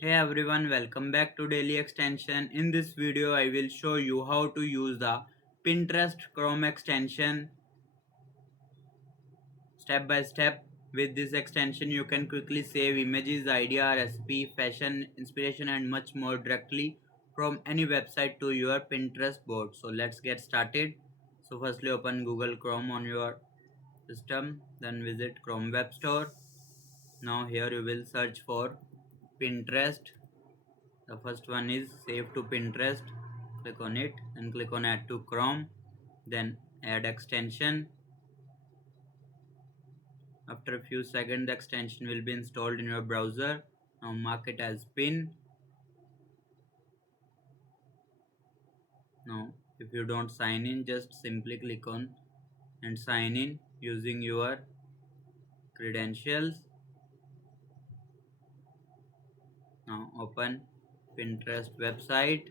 Hey everyone, welcome back to Daily Extension. In this video, I will show you how to use the Pinterest Chrome extension step by step. With this extension, you can quickly save images, idea, recipe, fashion, inspiration, and much more directly from any website to your Pinterest board. So let's get started. So firstly, open Google Chrome on your system, then visit Chrome Web Store. Now here you will search for Pinterest. The first one is save to Pinterest. Click on it and click on add to Chrome. Then add extension. After a few seconds, the extension will be installed in your browser. Now mark it as pin. Now if you don't sign in, just simply click on and sign in using your credentials. Now open Pinterest website.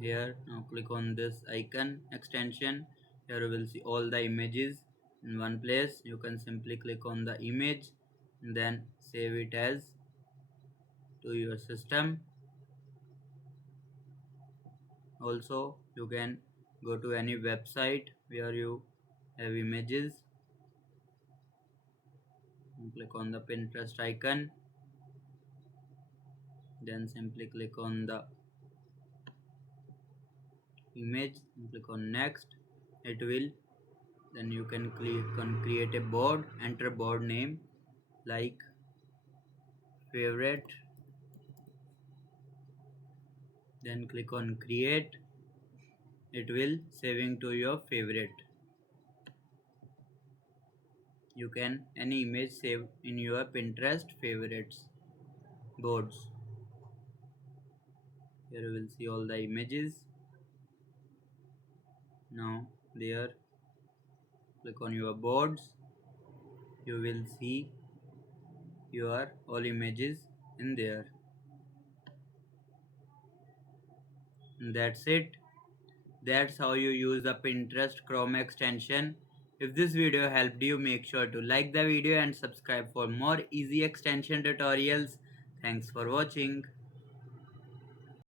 Here now click on this icon extension. Here you will see all the images in one place. You can simply click on the image and then save it as to your system. Also you can go to any website where you have images and click on the Pinterest icon, then simply click on the image and click on next. It will then you can click on create a board, enter board name like favorite, then click on create. It will saving to your favorite. You can any image save in your Pinterest favorites boards. Here you will see all the images. Now there click on your boards. You will see your all images in there. And that's it. That's how you use the Pinterest Chrome extension. If this video helped you, make sure to like the video and subscribe for more easy extension tutorials. Thanks for watching.